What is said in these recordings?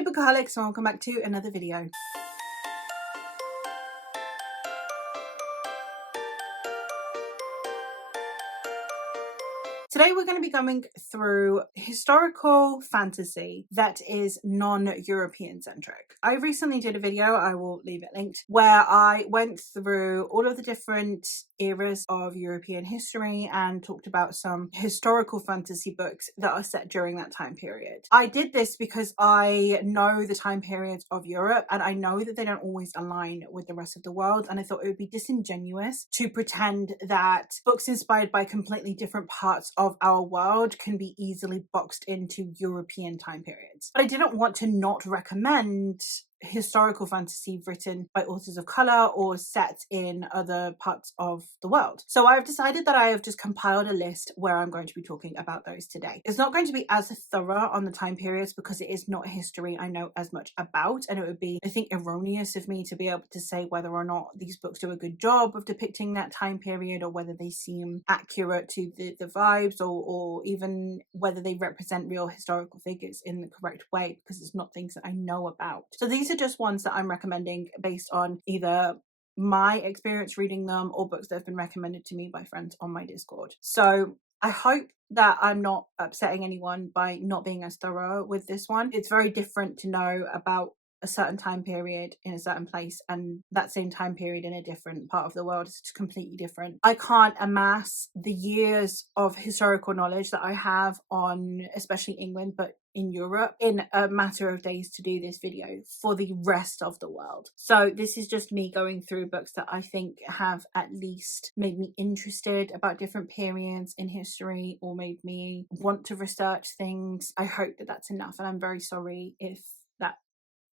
Hey Bookaholics, and welcome back to another video. Today we're going to be going through historical fantasy that is non-European centric. I recently did a video, I will leave it linked, where I went through all of the different eras of European history and talked about some historical fantasy books that are set during that time period. I did this because I know the time periods of Europe and I know that they don't always align with the rest of the world, and I thought it would be disingenuous to pretend that books inspired by completely different parts of our world can be easily boxed into European time periods. But I didn't want to not recommend historical fantasy written by authors of color or set in other parts of the world. So I've decided that I have just compiled a list where I'm going to be talking about those today. It's not going to be as thorough on the time periods because it is not history I know as much about, and it would be, I think, erroneous of me to be able to say whether or not these books do a good job of depicting that time period or whether they seem accurate to the vibes or even whether they represent real historical figures in the correct way, because it's not things that I know about. So these are just ones that I'm recommending based on either my experience reading them or books that have been recommended to me by friends on my Discord. So I hope that I'm not upsetting anyone by not being as thorough with this one. It's very different to know about a certain time period in a certain place and that same time period in a different part of the world is just completely different. I can't amass the years of historical knowledge that I have on especially England, but in Europe, in a matter of days to do this video for the rest of the world. So this is just me going through books that I think have at least made me interested about different periods in history or made me want to research things. I hope that that's enough, and I'm very sorry if that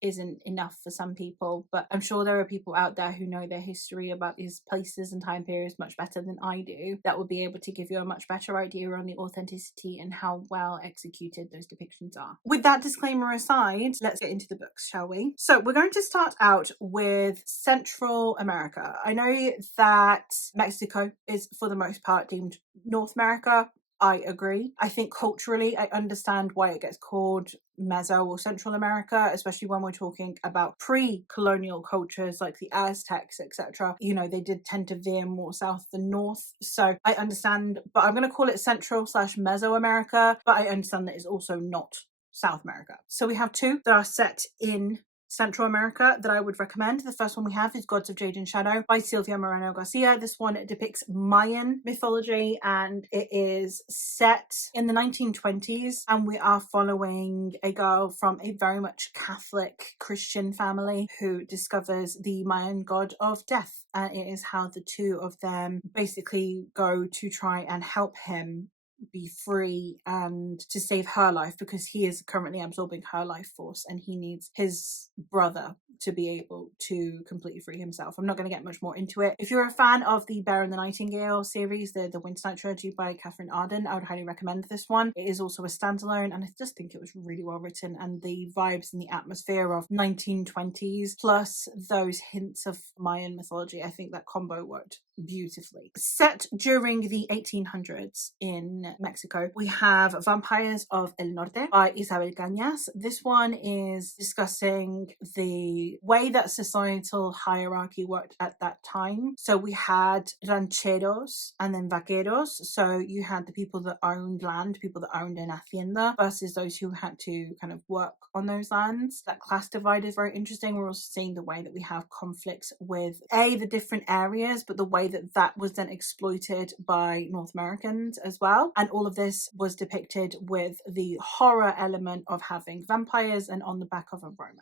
isn't enough for some people, but I'm sure there are people out there who know their history about these places and time periods much better than I do that would be able to give you a much better idea on the authenticity and how well executed those depictions are. With that disclaimer aside, let's get into the books, shall we? So we're going to start out with Central America. I know that Mexico is for the most part deemed North America. I agree. I think culturally, I understand why it gets called Meso or Central America, especially when we're talking about pre-colonial cultures like the Aztecs, etc. You know, they did tend to veer more south than north. So I understand, but I'm going to call it Central / Mesoamerica, but I understand that it's also not South America. So we have two that are set in Central America that I would recommend. The first one we have is Gods of Jade and Shadow by Silvia Moreno Garcia. This one depicts Mayan mythology and it is set in the 1920s, and we are following a girl from a very much Catholic Christian family who discovers the Mayan god of death, and it is how the two of them basically go to try and help him be free and to save her life, because he is currently absorbing her life force and he needs his brother to be able to completely free himself. I'm not going to get much more into it. If you're a fan of the Bear and the Nightingale series, the Winter Night trilogy by Catherine Arden, I would highly recommend this one. It is also a standalone, and I just think it was really well written, and the vibes and the atmosphere of 1920s plus those hints of Mayan mythology, I think that combo worked beautifully. Set during the 1800s in Mexico, we have Vampires of El Norte by Isabel Cañas. This one is discussing the way that societal hierarchy worked at that time. So we had rancheros and then vaqueros. So you had the people that owned land, people that owned an hacienda, versus those who had to kind of work on those lands. That class divide is very interesting. We're also seeing the way that we have conflicts with the different areas, but the way that was then exploited by North Americans as well. And all of this was depicted with the horror element of having vampires and on the back of a romance.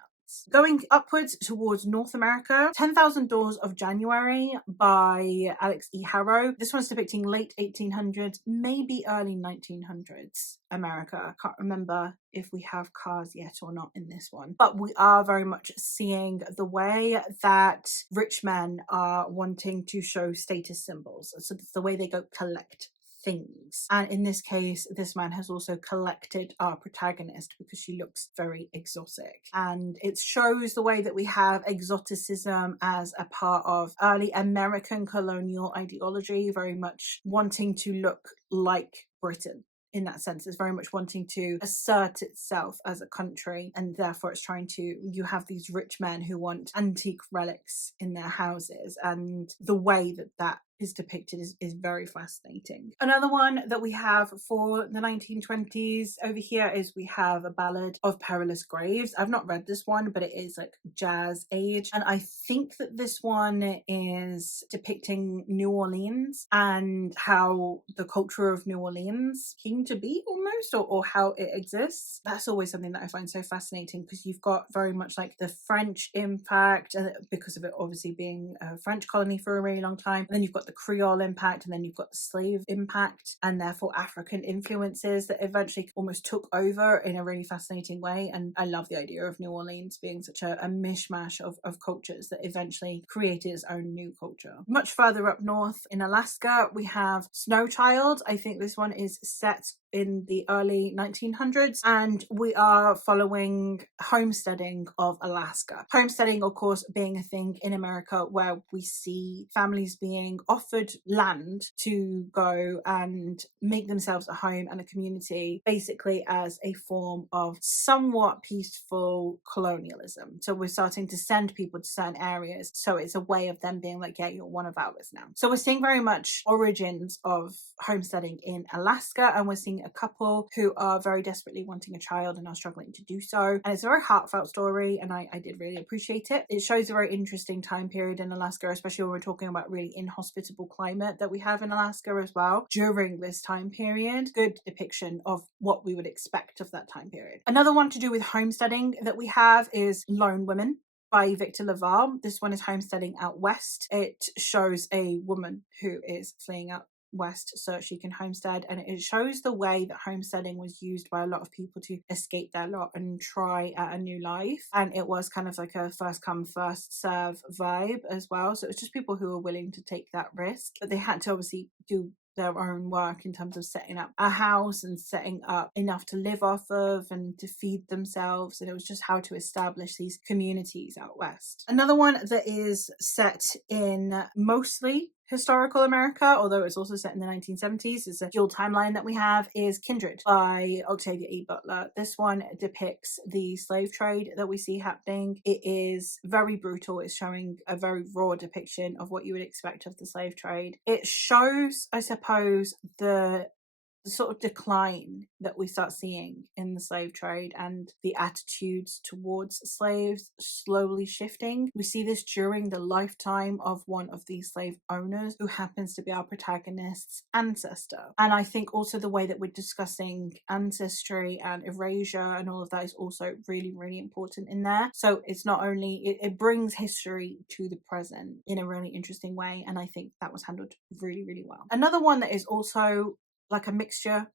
Going upwards towards North America, 10,000 Doors of January by Alex E. Harrow. This one's depicting late 1800s, maybe early 1900s America. I can't remember if we have cars yet or not in this one, but we are very much seeing the way that rich men are wanting to show status symbols. So it's the way they go collect things. And in this case, this man has also collected our protagonist because she looks very exotic. And it shows the way that we have exoticism as a part of early American colonial ideology, very much wanting to look like Britain. in that sense. It's very much wanting to assert itself as a country, and therefore it's trying to, you have these rich men who want antique relics in their houses, and the way that that is depicted is very fascinating. Another one that we have for the 1920s over here is we have A Ballad of Perilous Graves. I've not read this one, but it is like jazz age, and I think that this one is depicting New Orleans and how the culture of New Orleans came to be almost, or how it exists. That's always something that I find so fascinating, because you've got very much like the French impact, because of it obviously being a French colony for a really long time, and then you've got the Creole impact, and then you've got the slave impact, and therefore African influences that eventually almost took over in a really fascinating way. And I love the idea of New Orleans being such a mishmash of cultures that eventually created its own new culture. Much further up north in Alaska, we have Snow Child. I think this one is set in the early 1900s, and we are following homesteading of Alaska. Homesteading, of course, being a thing in America where we see families being offered land to go and make themselves a home and a community, basically as a form of somewhat peaceful colonialism. So we're starting to send people to certain areas, so it's a way of them being like, yeah, you're one of ours now. So we're seeing very much origins of homesteading in Alaska, and we're seeing a couple who are very desperately wanting a child and are struggling to do so. And it's a very heartfelt story, and I did really appreciate it. It shows a very interesting time period in Alaska, especially when we're talking about really inhospitable climate that we have in Alaska as well during this time period. Good depiction of what we would expect of that time period. Another one to do with homesteading that we have is Lone Women by Victor LaValle. This one is homesteading out west. It shows a woman who is fleeing out west so she can homestead, and it shows the way that homesteading was used by a lot of people to escape their lot and try at a new life. And it was kind of like a first come first serve vibe as well, so it's just people who are willing to take that risk, but they had to obviously do their own work in terms of setting up a house and setting up enough to live off of and to feed themselves, and it was just how to establish these communities out west. Another one that is set in mostly historical America, although it's also set in the 1970s, is a dual timeline that we have, is Kindred by Octavia E. Butler. This one depicts the slave trade that we see happening. It is very brutal. It's showing a very raw depiction of what you would expect of the slave trade. It shows, I suppose, the sort of decline that we start seeing in the slave trade and the attitudes towards slaves slowly shifting. We see this during the lifetime of one of these slave owners, who happens to be our protagonist's ancestor. And I think also the way that we're discussing ancestry and erasure and all of that is also really, really important in there. So it's not only, it brings history to the present in a really interesting way, and I think that was handled really, really well. Another one that is also like a mixture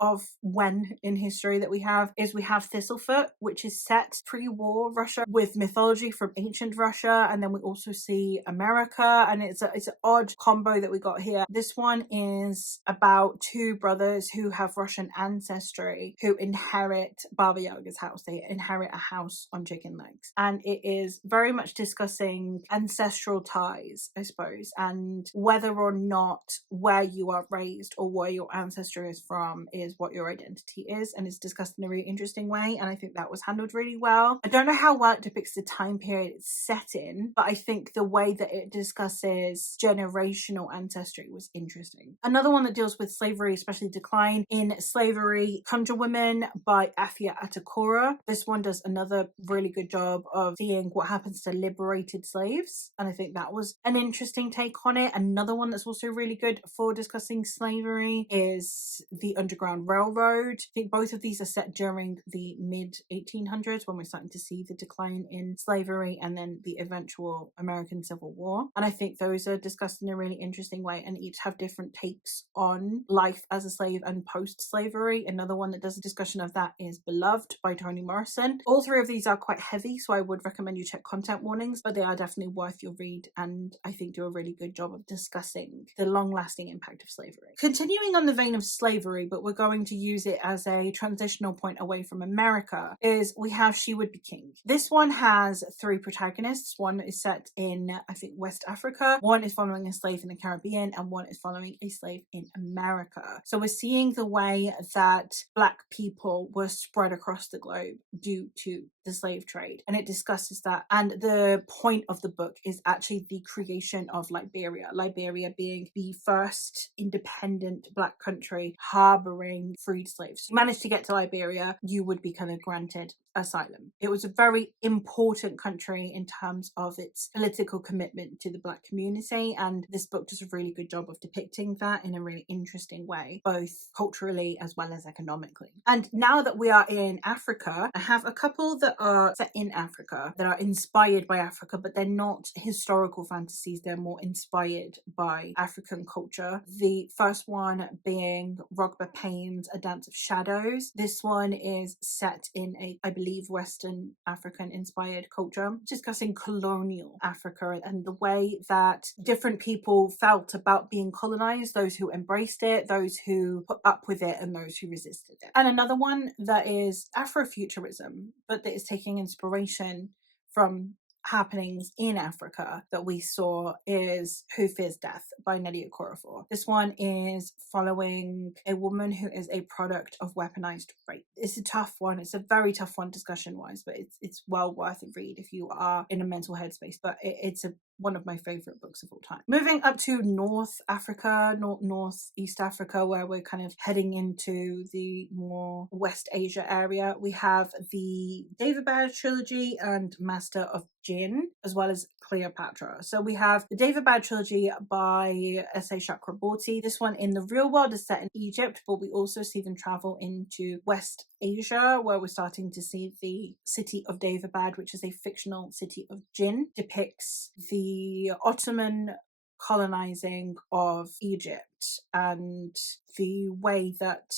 of when in history that we have Thistlefoot, which is set pre-war Russia with mythology from ancient Russia, and then we also see America, and it's an odd combo that we got here. This one is about two brothers who have Russian ancestry who inherit Baba Yaga's house. They inherit a house on chicken legs, and it is very much discussing ancestral ties, I suppose, and whether or not where you are raised or where your ancestry is from is what your identity is, and it's discussed in a really interesting way, and I think that was handled really well. I don't know how well it depicts the time period it's set in, but I think the way that it discusses generational ancestry was interesting. Another one that deals with slavery, especially decline in slavery, Conjure Women by Afia Atakora. This one does another really good job of seeing what happens to liberated slaves, and I think that was an interesting take on it. Another one that's also really good for discussing slavery is The Underground Railroad. I think both of these are set during the mid 1800s, when we're starting to see the decline in slavery and then the eventual American Civil War. And I think those are discussed in a really interesting way, and each have different takes on life as a slave and post-slavery. Another one that does a discussion of that is Beloved by Toni Morrison. All three of these are quite heavy, so I would recommend you check content warnings, but they are definitely worth your read, and I think do a really good job of discussing the long-lasting impact of slavery. Continuing on the vein of slavery, but we're going to use it as a transitional point away from America, is we have She Would Be King. This one has 3 protagonists. One is set in, I think, West Africa, one is following a slave in the Caribbean, and one is following a slave in America. So we're seeing the way that Black people were spread across the globe due to the slave trade, and it discusses that. And the point of the book is actually the creation of Liberia being the first independent Black country harboring freed slaves. If you managed to get to Liberia, you would be kind of granted asylum. It was a very important country in terms of its political commitment to the Black community, and this book does a really good job of depicting that in a really interesting way, both culturally as well as economically. And now that we are in Africa, I have a couple that are set in Africa, that are inspired by Africa, but they're not historical fantasies, they're more inspired by African culture. The first one being Rogba Payne's A Dance of Shadows. This one is set in I believe Western African inspired culture, discussing colonial Africa and the way that different people felt about being colonized, those who embraced it, those who put up with it, and those who resisted it. And another one that is Afrofuturism, but that is taking inspiration from happenings in Africa that we saw, is Who Fears Death by Nnedi Okorafor. This one is following a woman who is a product of weaponized rape. It's a tough one. It's a very tough one discussion wise, but it's well worth a read if you are in a mental headspace. But it's one of my favorite books of all time. Moving up to North Africa, Northeast Africa, where we're kind of heading into the more West Asia area, we have the Daevabad trilogy and Master of Jinn, as well as Cleopatra. So we have the Daevabad trilogy by S.A. Chakraborty. This one in the real world is set in Egypt, but we also see them travel into West Asia, where we're starting to see the city of Daevabad, which is a fictional city of Jinn, depicts the Ottoman colonizing of Egypt and the way that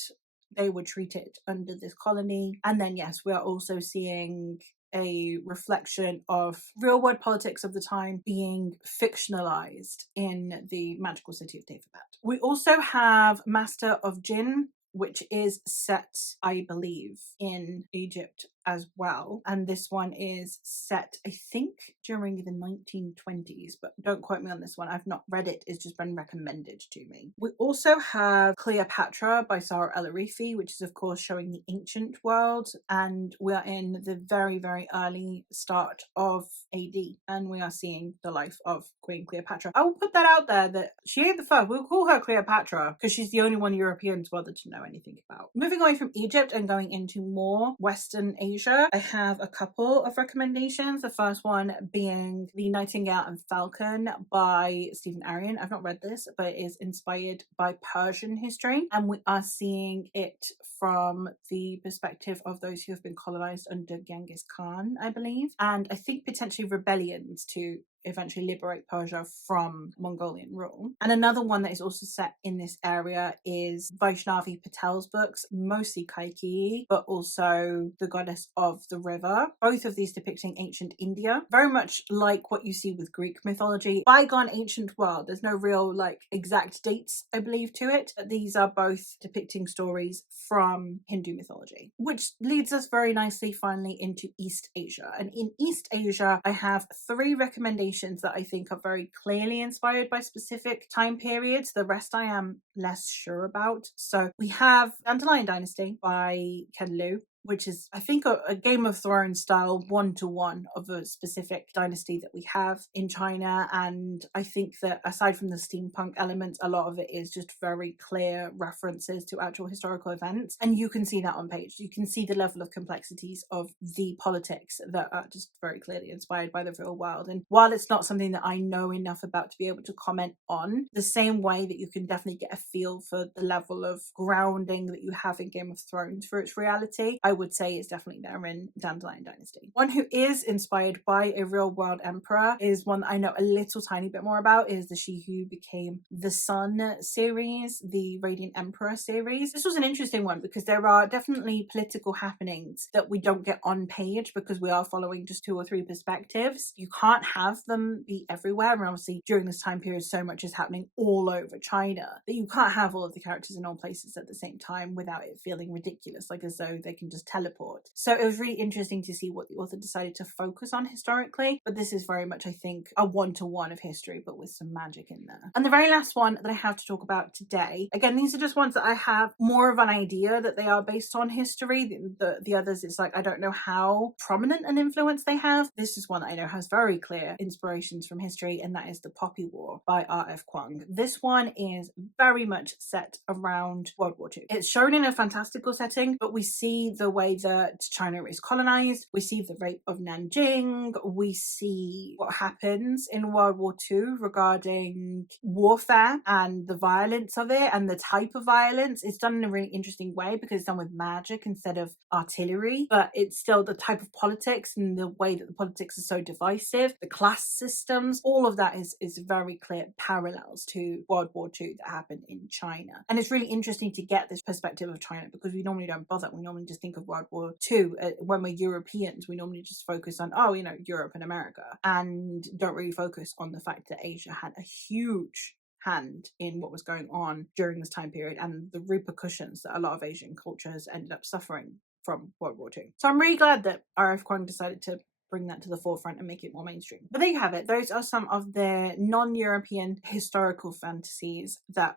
they were treated under this colony. And then, yes, we are also seeing a reflection of real world politics of the time being fictionalized in the magical city of Daevabad. We also have Master of Jinn, which is set, I believe, in Egypt as well. And this one is set, I think, during the 1920s, but don't quote me on this one. I've not read it. It's just been recommended to me. We also have Cleopatra by Sarah El-Arifi, which is, of course, showing the ancient world. And we are in the very, very early start of AD, and we are seeing the life of Queen Cleopatra. I will put that out there that she ain't the first. We'll call her Cleopatra because she's the only one Europeans bothered to know anything about. Moving away from Egypt and going into more Western Asia, I have a couple of recommendations. The first one being The Nightingale and Falcon by Stephen Arion. I've not read this, but it is inspired by Persian history, and we are seeing it from the perspective of those who have been colonized under Genghis Khan, I believe, and I think potentially rebellions to eventually liberate Persia from Mongolian rule. And another one that is also set in this area is Vaishnavi Patel's books, mostly Kaikeyi, but also The Goddess of the River. Both of these depicting ancient India, very much like what you see with Greek mythology. Bygone ancient world. There's no real exact dates, I believe, to it. But these are both depicting stories from Hindu mythology, which leads us very nicely finally into East Asia. And in East Asia, I have 3 recommendations that I think are very clearly inspired by specific time periods. The rest I am less sure about. So we have Dandelion Dynasty by Ken Liu, which is, I think, a Game of Thrones style one-to-one of a specific dynasty that we have in China. And I think that aside from the steampunk elements, a lot of it is just very clear references to actual historical events. And you can see that on page. You can see the level of complexities of the politics that are just very clearly inspired by the real world. And while it's not something that I know enough about to be able to comment on, the same way that you can definitely get a feel for the level of grounding that you have in Game of Thrones for its reality, I would say is definitely there in Dandelion Dynasty. One who is inspired by a real world emperor is one that I know a little tiny bit more about, is the She Who Became the Sun series, the Radiant Emperor series. This was an interesting one because there are definitely political happenings that we don't get on page because we are following just 2 or 3 perspectives. You can't have them be everywhere, and obviously during this time period so much is happening all over China that you can't have all of the characters in all places at the same time without it feeling ridiculous, like as though they can just teleport. So it was really interesting to see what the author decided to focus on historically, but this is very much, I think, a one-to-one of history but with some magic in there. And the very last one that I have to talk about today, again, these are just ones that I have more of an idea that they are based on history. The others, it's like I don't know how prominent an influence they have. This is one that I know has very clear inspirations from history, and that is The Poppy War by R.F. Kuang. This one is very much set around World War II. It's shown in a fantastical setting, but we see the way that China is colonized, we see the rape of Nanjing, we see what happens in World War II regarding warfare and the violence of it and the type of violence. It's done in a really interesting way because it's done with magic instead of artillery, but it's still the type of politics and the way that the politics is so divisive, the class systems, all of that is very clear parallels to World War II that happened in China. And it's really interesting to get this perspective of China because we normally don't bother. We normally just think of World War II. When we're Europeans, we normally just focus on, oh, Europe and America, and don't really focus on the fact that Asia had a huge hand in what was going on during this time period and the repercussions that a lot of Asian cultures ended up suffering from World War II. So I'm really glad that R.F. Kuang decided to bring that to the forefront and make it more mainstream. But there you have it. Those are some of the non-European historical fantasies that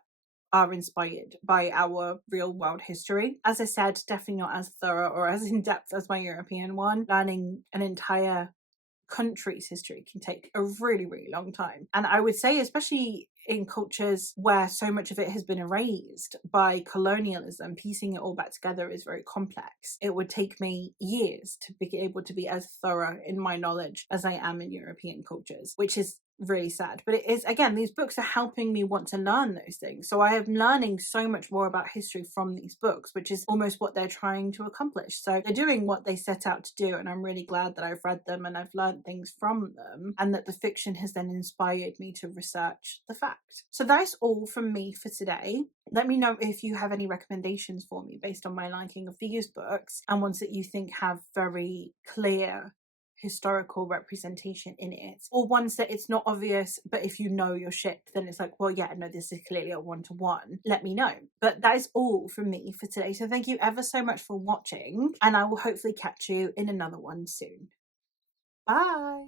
are inspired by our real world history. As I said, definitely not as thorough or as in-depth as my European one. Learning an entire country's history can take a really, really long time. And I would say, especially in cultures where so much of it has been erased by colonialism, piecing it all back together is very complex. It would take me years to be able to be as thorough in my knowledge as I am in European cultures, which is really sad. But it is, again, these books are helping me want to learn those things. So I am learning so much more about history from these books, which is almost what they're trying to accomplish. So they're doing what they set out to do, and I'm really glad that I've read them and I've learned things from them, and that the fiction has then inspired me to research the fact. So that's all from me for today. Let me know if you have any recommendations for me based on my liking of these books and ones that you think have very clear historical representation in it, or ones that it's not obvious, but if you know your shit, then it's like, well, yeah, no, this is clearly a one-to-one. Let me know. But that is all from me for today. So thank you ever so much for watching, and I will hopefully catch you in another one soon. Bye.